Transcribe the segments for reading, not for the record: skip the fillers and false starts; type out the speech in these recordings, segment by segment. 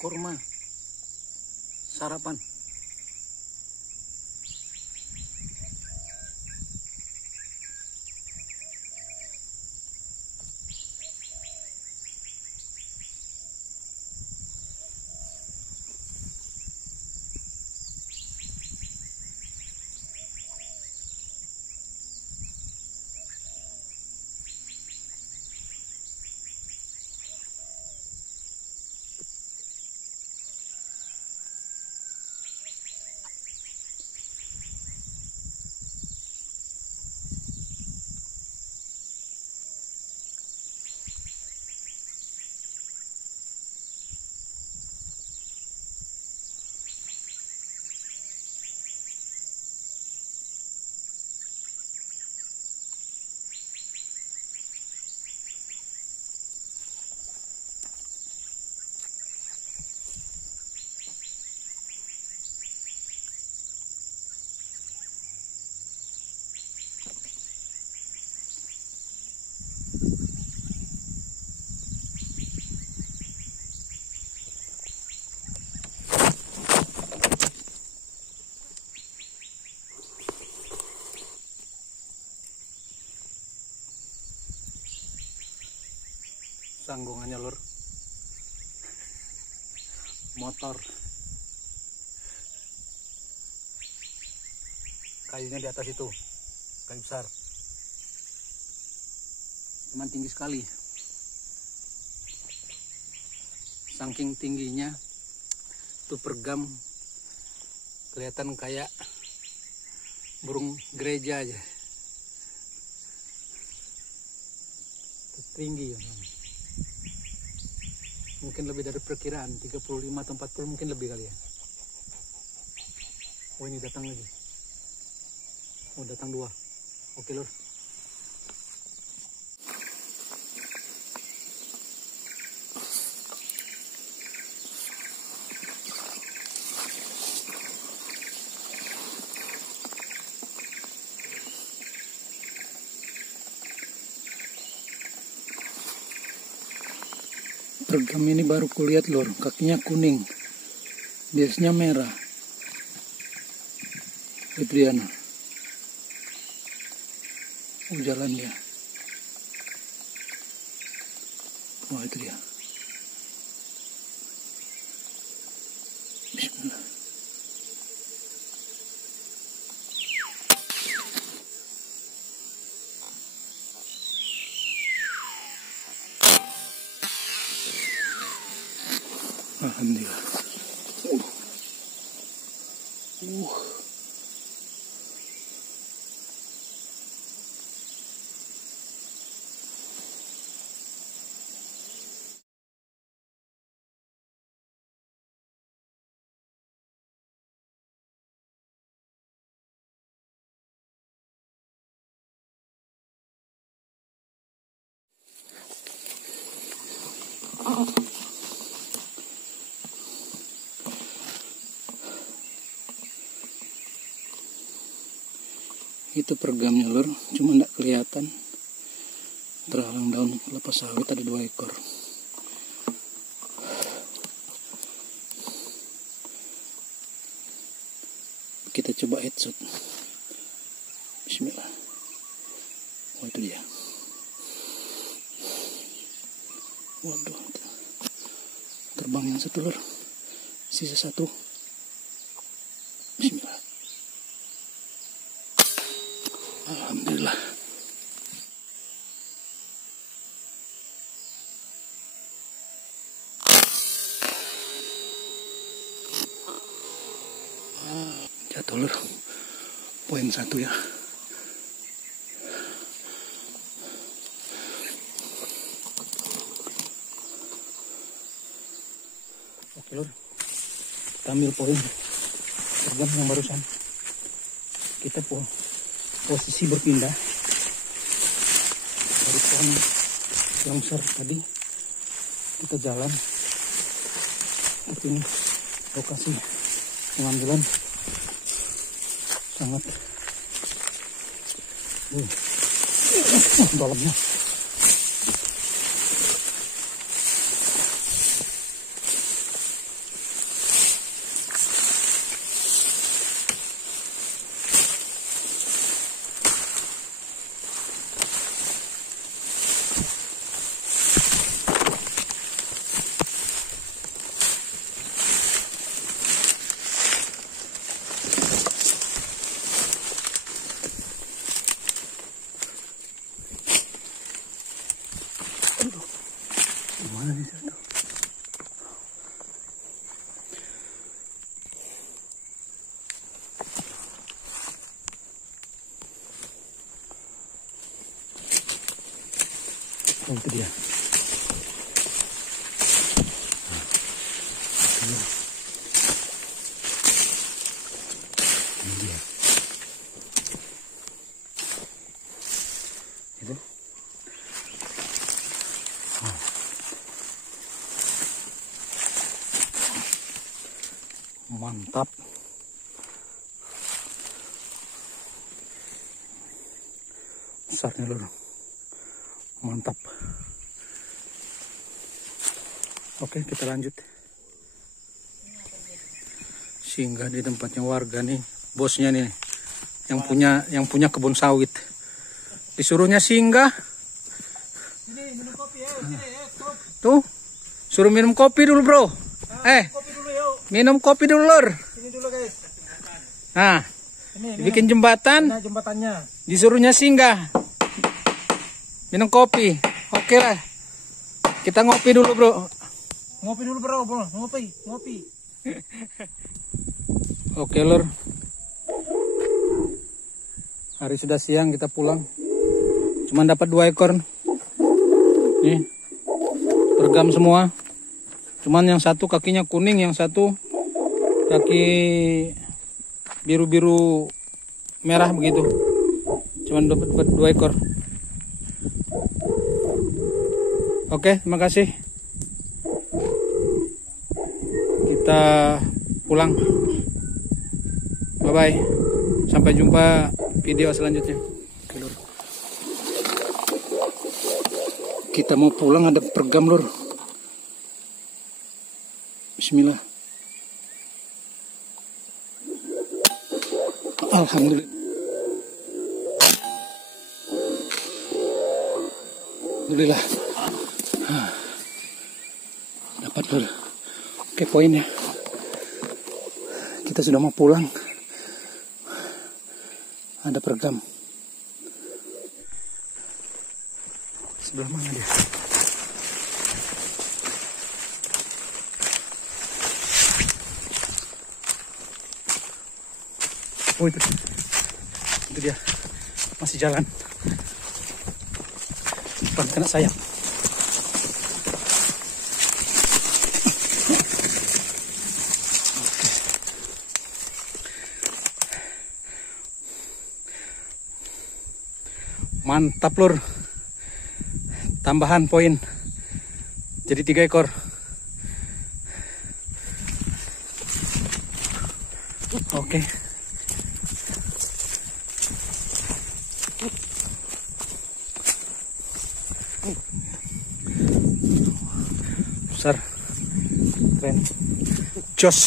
kurma sarapan. Sanggungannya lur, motor, kayunya di atas itu, kayu besar, cuman tinggi sekali, saking tingginya tuh pergam kelihatan kayak burung gereja aja, tinggi ya. Mungkin lebih dari perkiraan 35 atau 40, mungkin lebih kali ya. Oh, ini datang lagi. Oh, datang 2. Oke lur. Pergam ini baru kulihat lur, kakinya kuning, biasanya merah. Adriana, jalan ya. Wah, itu dia. Bismillah. Alhamdulillah. Itu pergamnya lur, cuma tidak kelihatan. Terhalang daun kelapa sawit, ada 2 ekor. Kita coba headshot. Bismillah. Oh, itu dia. Waduh, terbang yang satu lur, sisa 1. Bismillah. Alhamdulillah. Jatuh lur, poin 1 ya. Oke lur, kita ambil poin pergam yang barusan. Kita posisi berpindah dari pohon yang besar tadi, kita jalan. Ini lokasi pengambilan sangat dalamnya. Oh, itu dia. Ini dia. Itu. Mantap. Besarnya lur. Mantap. Oke, kita lanjut. Singgah di tempatnya warga nih, bosnya nih, yang punya kebun sawit. Disuruhnya singgah. Minum kopi ya. Tuh, suruh minum kopi dulu bro. Kopi dulu yuk. Minum kopi dulu lur. Ini dulu guys. Nah, Ini bikin jembatan. Nah, jembatannya. Disuruhnya singgah. Minum kopi. Oke lah. Kita ngopi dulu bro. Ngopi dulu bro. Ngopi. Oke lur. Hari sudah siang, kita pulang. Cuman dapat 2 ekor. Nih. Bergam semua. Cuman yang satu kakinya kuning, yang satu kaki biru-biru merah begitu. Cuman dapat 2 ekor. Oke, terima kasih. Kita pulang. Bye bye. Sampai jumpa video selanjutnya. Kita mau pulang, ada pergam lur. Bismillah. Alhamdulillah. Alhamdulillah. Dapat lur. Oke, poinnya. Kita sudah mau pulang. Ada pergam. Sebelah mana dia? Oh itu dia. Masih jalan. Depan kena sayap. Mantap lur. Tambahan poin. Jadi 3 ekor. Oke. Besar. Keren. Jos.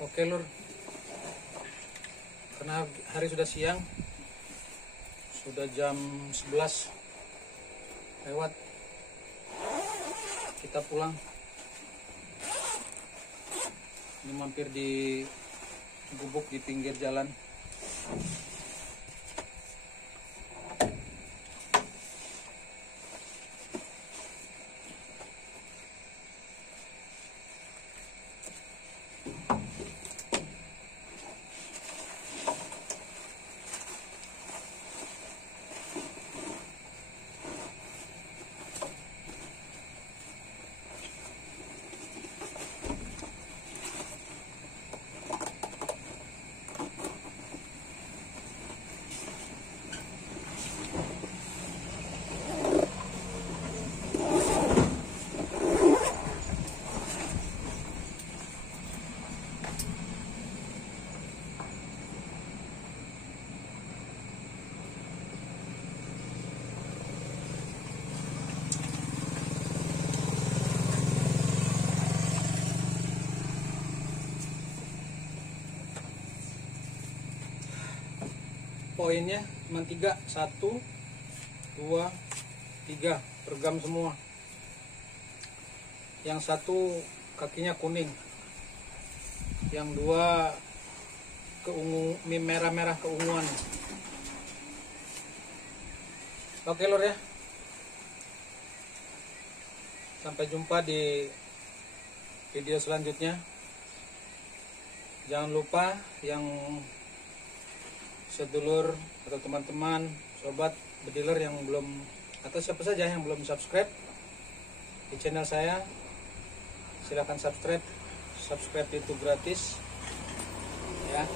Oke lur, karena hari sudah siang, sudah jam 11 lewat, kita pulang. Ini mampir di gubuk di pinggir jalan. Poinnya cuma 3, 1, 2, 3 bergam semua. Yang satu kakinya kuning, yang dua keungu, merah-merah keunguan. Oke lor ya, sampai jumpa di video selanjutnya. Jangan lupa yang sedulur atau teman-teman sobat bediler yang belum, atau siapa saja yang belum subscribe di channel saya, silahkan subscribe itu gratis ya.